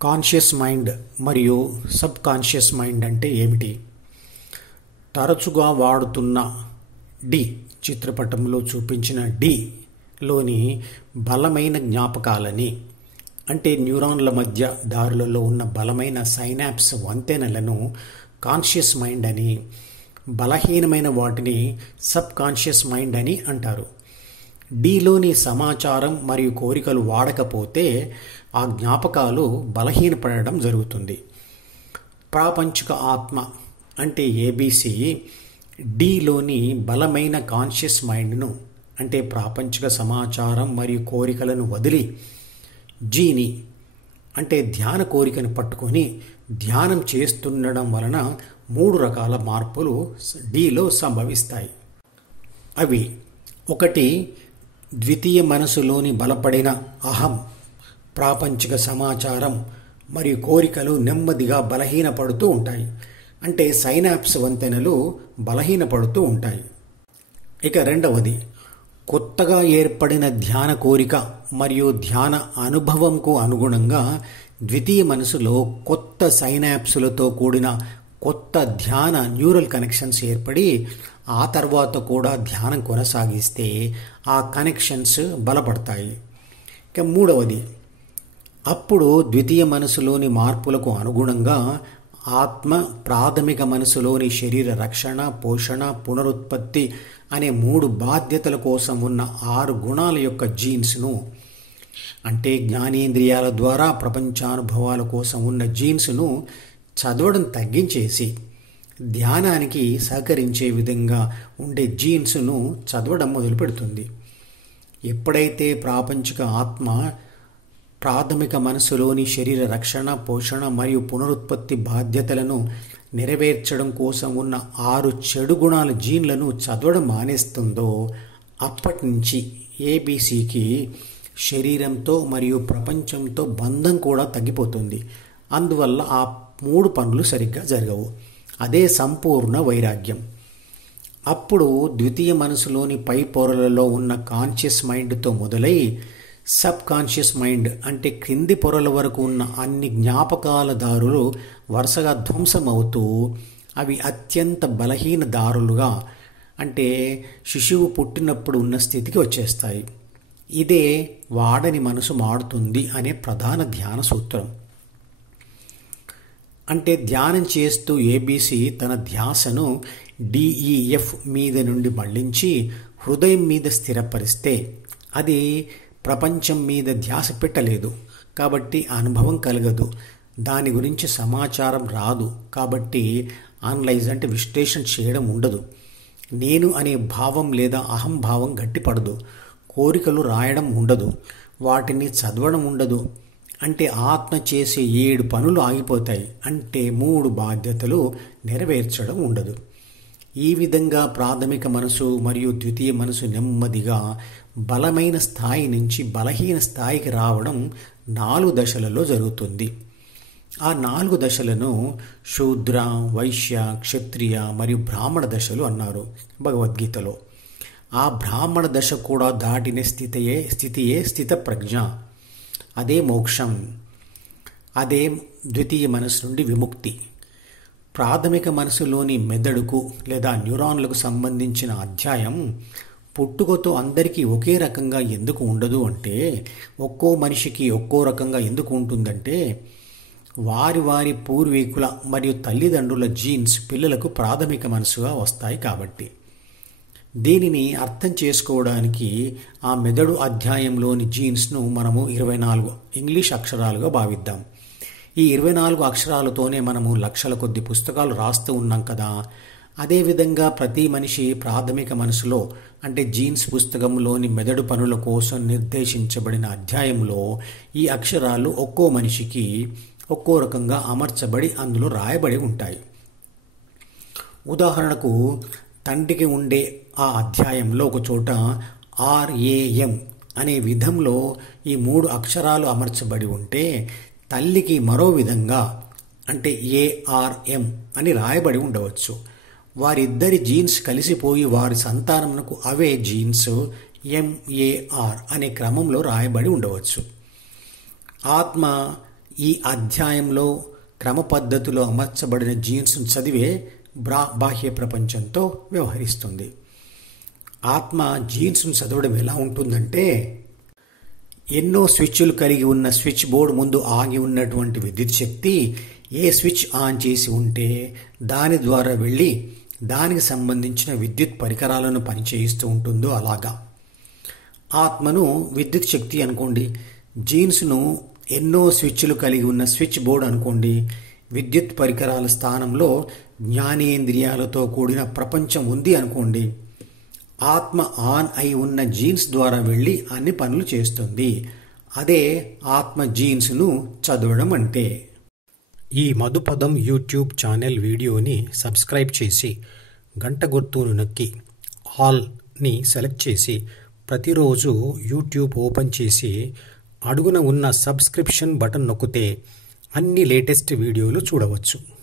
Conscious mind మరియు sub conscious mind అంటే ఏమిటి? తరచుగా వాడుతున్న డి చిత్రపటంలో చూపించిన డిలోని బలమైన జ్ఞాపకాలని, అంటే న్యూరాన్ల మధ్య దారులలో ఉన్న బలమైన సైనాప్స్ వంతెనలను కాన్షియస్ మైండ్ అని, బలహీనమైన వాటిని సబ్ కాన్షియస్ మైండ్ అని అంటారు. డిలోని సమాచారం మరియు కోరికలు వాడకపోతే ఆ జ్ఞాపకాలు బలహీనపడడం జరుగుతుంది. ప్రాపంచిక ఆత్మ అంటే ఏబిసి డిలోని బలమైన కాన్షియస్ మైండ్ను, అంటే ప్రాపంచిక సమాచారం మరియు కోరికలను వదిలి జీని, అంటే ధ్యాన కోరికను పట్టుకొని ధ్యానం చేస్తుండడం వలన 3 రకాల మార్పులు డిలో సంభవిస్తాయి. అవి: 1. ద్వితీయ మనసులోని బలపడిన అహం, ప్రాపంచిక సమాచారం మరియు కోరికలు నెమ్మదిగా బలహీనపడుతూ ఉంటాయి. అంటే సైనాప్స్ వంతెనలు బలహీనపడుతూ ఉంటాయి. ఇక 2. కొత్తగా ఏర్పడిన ధ్యాన కోరిక మరియు ధ్యాన అనుభవంకు అనుగుణంగా ద్వితీయ మనసులో కొత్త సైనాప్సులతో కూడిన కొత్త ధ్యాన న్యూరల్ కనెక్షన్స్ ఏర్పడి ఆ తర్వాత కూడా ధ్యానం కొనసాగిస్తే ఆ కనెక్షన్స్ బలపడతాయి. ఇక 3. అప్పుడు ద్వితీయ మనసులోని మార్పులకు అనుగుణంగా ఆత్మ ప్రాథమిక మనసులోని శరీర రక్షణ, పోషణ, పునరుత్పత్తి అనే 3 బాధ్యతల కోసం ఉన్న 6 గుణాల యొక్క జీన్స్ను, అంటే జ్ఞానేంద్రియాల ద్వారా ప్రపంచానుభవాల కోసం ఉన్న జీన్స్ను చదవడం తగ్గించేసి ధ్యానానికి సహకరించే విధంగా ఉండే జీన్స్ను చదవడం మొదలుపెడుతుంది. ఎప్పుడైతే ప్రాపంచిక ఆత్మ ప్రాథమిక మనసులోని శరీర రక్షణ, పోషణ మరియు పునరుత్పత్తి బాధ్యతలను నెరవేర్చడం కోసం ఉన్న 6 చెడు గుణాల జీన్లను చదవడం మానేస్తుందో అప్పటి నుంచి ఏబిసికి శరీరంతో మరియు ప్రపంచంతో బంధం కూడా తగ్గిపోతుంది. అందువల్ల ఆ 3 పనులు సరిగ్గా జరగవు. అదే సంపూర్ణ వైరాగ్యం. అప్పుడు ద్వితీయ మనసులోని పై పొరలలో ఉన్న కాన్షియస్ మైండ్తో మొదలై సబ్ కాన్షియస్ మైండ్, అంటే క్రింది పొరల వరకు ఉన్న అన్ని జ్ఞాపకాల దారులు వరుసగా ధ్వంసమవుతూ అవి అత్యంత బలహీన దారులుగా, అంటే శిశువు పుట్టినప్పుడు ఉన్న స్థితికి వచ్చేస్తాయి. ఇదే వాడని మనసు మాడుతుంది అనే ప్రధాన ధ్యాన సూత్రం. అంటే ధ్యానం చేస్తూ ఏబిసి తన ధ్యాసను డిఈఎఫ్ మీద నుండి మళ్లించి హృదయం మీద స్థిరపరిస్తే అది ప్రపంచం మీద ధ్యాస పెట్టలేదు కాబట్టి అనుభవం కలగదు, దాని గురించి సమాచారం రాదు కాబట్టి అనలైజ్ అంటే విశ్లేషణ చేయడం ఉండదు, నేను అనే భావం లేదా అహంభావం గట్టిపడదు, కోరికలు రాయడం ఉండదు, వాటిని చదవడం ఉండదు. అంటే ఆత్మ చేసే 7 పనులు ఆగిపోతాయి, అంటే 3 బాధ్యతలు నెరవేర్చడం ఉండదు. ఈ విధంగా ప్రాథమిక మనసు మరియు ద్వితీయ మనసు నెమ్మదిగా బలమైన స్థాయి నుంచి బలహీన స్థాయికి రావడం 4 దశలలో జరుగుతుంది. ఆ 4 దశలను శూద్ర, వైశ్య, క్షత్రియ మరియు బ్రాహ్మణ దశలు అన్నారు భగవద్గీతలో. ఆ బ్రాహ్మణ దశ కూడా దాటిన స్థితియే స్థిత ప్రజ్ఞ. అదే మోక్షం, అదే ద్వితీయ మనసు నుండి విముక్తి. ప్రాథమిక మనసులోని మెదడుకు లేదా న్యూరాన్లకు సంబంధించిన అధ్యాయం పుట్టుకతో అందరికీ ఒకే రకంగా ఎందుకు ఉండదు అంటే, ఒక్కో మనిషికి ఒక్కో రకంగా ఎందుకు ఉంటుందంటే, వారి వారి పూర్వీకుల మరియు తల్లిదండ్రుల జీన్స్ పిల్లలకు ప్రాథమిక మనసుగా వస్తాయి కాబట్టి. దీనిని అర్థం చేసుకోవడానికి ఆ మెదడు అధ్యాయంలోని జీన్స్ను మనము 24 ఇంగ్లీష్ అక్షరాలుగా భావిద్దాం. ఈ 24 అక్షరాలతోనే మనము లక్షల కొద్ది పుస్తకాలు రాస్తూ ఉన్నాం కదా. అదేవిధంగా ప్రతి మనిషి ప్రాథమిక మనసులో, అంటే జీన్స్ పుస్తకంలోని మెదడు పనుల కోసం నిర్దేశించబడిన అధ్యాయంలో ఈ అక్షరాలు ఒక్కో మనిషికి ఒక్కో రకంగా అమర్చబడి అందులో రాయబడి ఉంటాయి. ఉదాహరణకు తండ్రికి ఉండే ఆ అధ్యాయంలో ఒక చోట RAM అనే విధంలో ఈ 3 అక్షరాలు అమర్చబడి ఉంటే, తల్లికి మరో విధంగా, అంటే ARM అని రాయబడి ఉండవచ్చు. వారిద్దరి జీన్స్ కలిసిపోయి వారి సంతానమునకు అవే జీన్స్ MAR అనే క్రమంలో రాయబడి ఉండవచ్చు. ఆత్మ ఈ అధ్యాయంలో క్రమ పద్ధతిలో అమర్చబడిన జీన్స్ను చదివే బాహ్య ప్రపంచంతో వ్యవహరిస్తుంది. ఆత్మ జీన్స్ను చదవడం ఎలా ఉంటుందంటే, ఎన్నో స్విచ్లు కలిగి ఉన్న స్విచ్ బోర్డు ముందు ఆగి ఉన్నటువంటి విద్యుత్ శక్తి ఏ స్విచ్ ఆన్ చేసి ఉంటే దాని ద్వారా వెళ్ళి దానికి సంబంధించిన విద్యుత్ పరికరాలను పనిచేయిస్తూ ఉంటుందో అలాగా ఆత్మను విద్యుత్ శక్తి అనుకోండి. జీన్స్ను ఎన్నో స్విచ్లు కలిగి ఉన్న స్విచ్ బోర్డు అనుకోండి. విద్యుత్ పరికరాల స్థానంలో జ్ఞానేంద్రియాలతో కూడిన ప్రపంచం ఉంది అనుకోండి. ఆత్మ ఆన్ అయి ఉన్న జీన్స్ ద్వారా వెళ్ళి అన్ని పనులు చేస్తుంది. అదే ఆత్మ జీన్స్ను చదవడం అంటే. ఈ మధుపదం యూట్యూబ్ ఛానల్ వీడియోని సబ్స్క్రైబ్ చేసి గంట గుర్తును నొక్కి ఆల్ని సెలెక్ట్ చేసి ప్రతిరోజు యూట్యూబ్ ఓపెన్ చేసి అడుగున ఉన్న సబ్స్క్రిప్షన్ బటన్ నొక్కితే అన్ని లేటెస్ట్ వీడియోలు చూడవచ్చు.